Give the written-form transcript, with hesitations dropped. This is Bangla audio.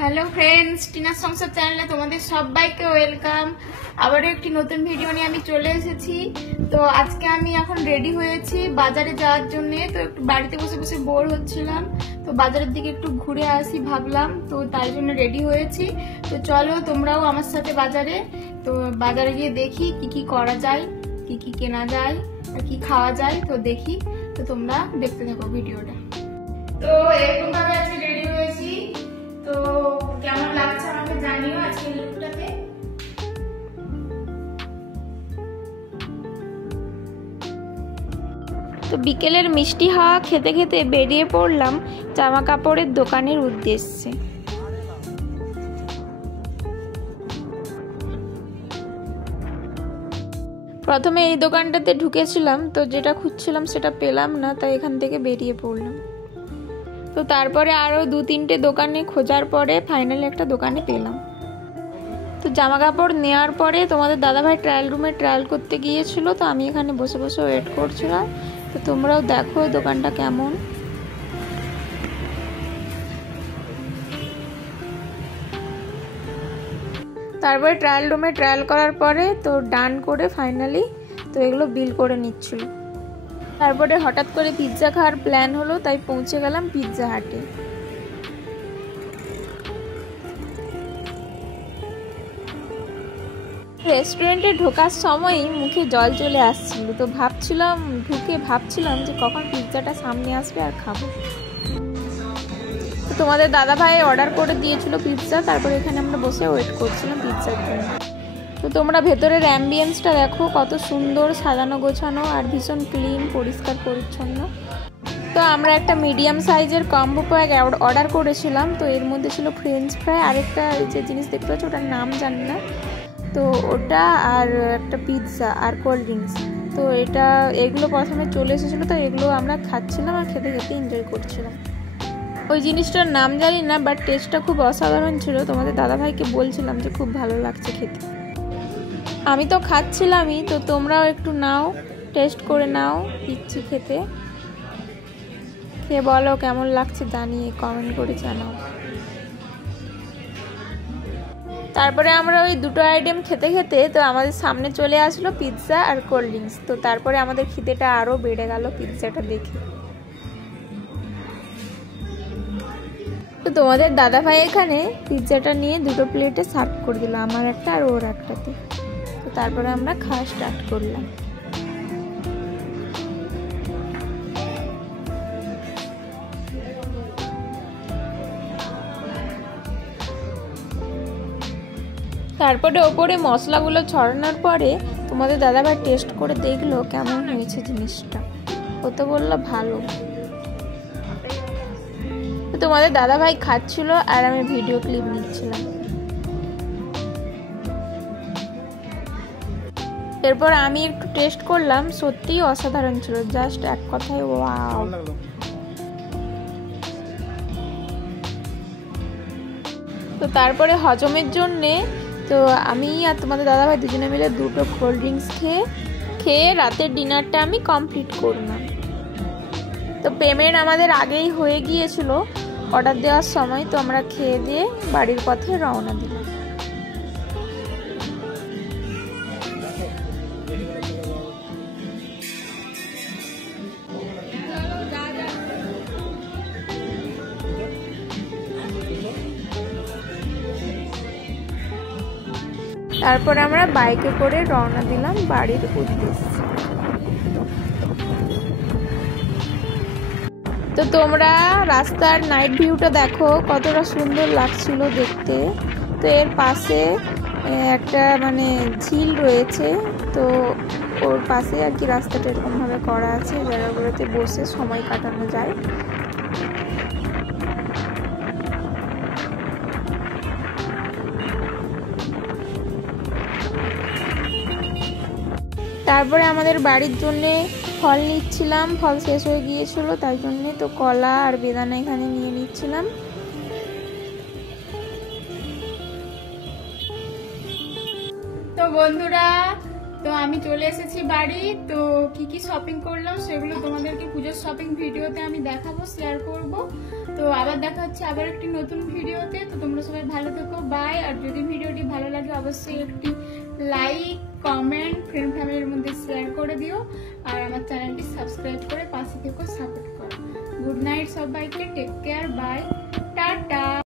হ্যালো ফ্রেন্ডস, টিনার সংসার চ্যানেলে তোমাদের সবাইকে ওয়েলকাম। আবারও একটি নতুন ভিডিও নিয়ে আমি চলে এসেছি। তো আজকে আমি এখন রেডি হয়েছি বাজারে যাওয়ার জন্য। তো একটু বাড়িতে বসে বসে বোর হচ্ছিলাম, তো বাজারের দিকে একটু ঘুরে আসি ভাবলাম, তো তাই জন্য রেডি হয়েছি। তো চলো তোমরাও আমার সাথে বাজারে। তো বাজারে গিয়ে দেখি কি কি করা যায়, কি কি কেনা যায় আর কি খাওয়া যায়, তো দেখি। তো তোমরা দেখতে থাকো ভিডিওটা। তো এরকম ভাবে আজকে রেডি হয়েছি। তো কেমন লাগছে আমাকে জানিও আজকে লুকটাতে। তো বিকেলের মিষ্টি হাওয়া খেতে খেতে বেরিয়ে পড়লাম জামা কাপড়ের দোকানের উদ্দেশ্যে। প্রথমে এই দোকানটাতে ঢুকেছিলাম, তো যেটা খুঁজছিলাম সেটা পেলাম না, তাই এখান থেকে বেরিয়ে পড়লাম। তো তারপরে আরও 2-3টে দোকানে খোঁজার পরে ফাইনালি একটা দোকানে পেলাম। তো জামা কাপড় নেওয়ার পরে তোমাদের দাদাভাই ট্রায়াল রুমে ট্রায়াল করতে গিয়েছিল, তো আমি এখানে বসে বসে ওয়েট করছিলাম। তো তোমরাও দেখো দোকানটা কেমন। তারপরে ট্রায়াল রুমে ট্রায়াল করার পরে তো ডান করে ফাইনালি তো এগুলো বিল করে নিচ্ছিল। তারপরে হঠাৎ করে পিৎজা খাওয়ার প্ল্যান হলো, তাই পৌঁছে গেলাম পিৎজা হাটে। রেস্টুরেন্টে ঢোকার সময়ই মুখে জল চলে আসছিল, তো ভাবছিলাম যে কখন পিৎজাটা সামনে আসবে আর খাবো। তো তোমাদের দাদাভাই অর্ডার করে দিয়েছিল পিৎজা, তারপরে এখানে আমরা বসে ওয়েট করছিলাম পিৎজার জন্য। তো তোমরা ভেতরের অ্যাম্বিয়েন্সটা দেখো, কত সুন্দর সাজানো গোছানো আর ভীষণ ক্লিন, পরিষ্কার পরিচ্ছন্ন। তো আমরা একটা মিডিয়াম সাইজের কম্বো প্যাক অর্ডার করেছিলাম। তো এর মধ্যে ছিল ফ্রেঞ্চ ফ্রাই, আরেকটা যে জিনিস দেখতে পাচ্ছ ওটার নাম জানি না, তো ওটা আর একটা পিৎজা আর কোল্ড ড্রিঙ্কস। তো এগুলো প্রথমে চলে এসেছিলো, তো এগুলো আমরা খাচ্ছিলাম আর খেতে খেতে এনজয় করছিলাম। ওই জিনিসটার নাম জানি না, বাট টেস্টটা খুব অসাধারণ ছিল। তোমাদের দাদাভাইকে বলছিলাম যে খুব ভালো লাগছে খেতে। আমি তো খাচ্ছিলামই, তো তোমরাও একটু নাও, টেস্ট করে নাও, দিচ্ছি খেতে। খেয়ে বলো কেমন লাগছে, জানিয়ে কমেন্ট করে জানাও। তারপরে আমরা ওই দুটো আইটেম খেতে খেতে তো আমাদের সামনে চলে আসলো পিৎজা আর কোল্ড ড্রিঙ্কস। তো তারপরে আমাদের খিদেটা আরও বেড়ে গেল পিৎজাটা দেখে। তো তোমাদের দাদাভাই এখানে পিৎজাটা নিয়ে দুটো প্লেটে সার্ভ করে দিল, আমার একটা আর ওর একটাতে। তো তারপরে আমরা খাওয়া স্টার্ট করলাম। তারপরে ওপরে মশলাগুলো ছড়ানোর পরে তোমাদের দাদাভাই টেস্ট করে দেখলো কেমন হয়েছে জিনিসটা। ও তো বললো ভালো। তো তোমাদের দাদাভাই খাচ্ছিল আর আমি ভিডিও ক্লিপ নিচ্ছিলাম। এরপর আমি একটু টেস্ট করলাম, সত্যিই অসাধারণ ছিল, জাস্ট এক কথায় ওয়াও। তো তারপরে হজমের জন্যে তো আমি আর তোমাদের দাদাভাই দুজনে মিলে দুটো কোল্ড ড্রিঙ্কস খেয়ে রাতের ডিনারটা আমি কমপ্লিট করলাম। তো পেমেন্ট আমাদের আগেই হয়ে গিয়েছিল অর্ডার দেওয়ার সময়। তো আমরা খেয়ে দিয়ে বাড়ির পথে রওনা দিলাম। তারপর আমরা বাইকে করে রওনা দিলাম বাড়ির উদ্দেশ্যে। তো তোমরা রাস্তার নাইট ভিউটা দেখো, কতটা সুন্দর লাগছিল দেখতে। তো এর পাশে একটা ঝিল রয়েছে, তো ওর পাশে আর কি রাস্তাটা এরকমভাবে করা আছে, জায়গাগুলোতে বসে সময় কাটানো যায়। তারপরে আমাদের বাড়ির জন্যে ফল নিচ্ছিলাম, ফল শেষ হয়ে গিয়েছিল, তাই জন্যে তো কলা আর বেদানা এখানে নিয়ে নিচ্ছিলাম। তো বন্ধুরা, তো আমি চলে এসেছি বাড়ি। তো কি কি শপিং করলাম সেগুলো তোমাদেরকে পুজোর শপিং ভিডিওতে আমি দেখাবো, শেয়ার করব। তো আবার দেখা হচ্ছে আবার একটি নতুন ভিডিওতে। তো তোমরা সবাই ভালো থেকো, বাই। আর যদি ভিডিওটি ভালো লাগে অবশ্যই একটি লাইক, কমেন্ট, ফ্রেন্ড ফ্যামিলির মধ্যে শেয়ার করে দিও। আর আমার চ্যানেলটি সাবস্ক্রাইব করে পাশে থেকো, সাপোর্ট করো। গুড নাইট সবাইকে, টেক কেয়ার, বাই, টাটা।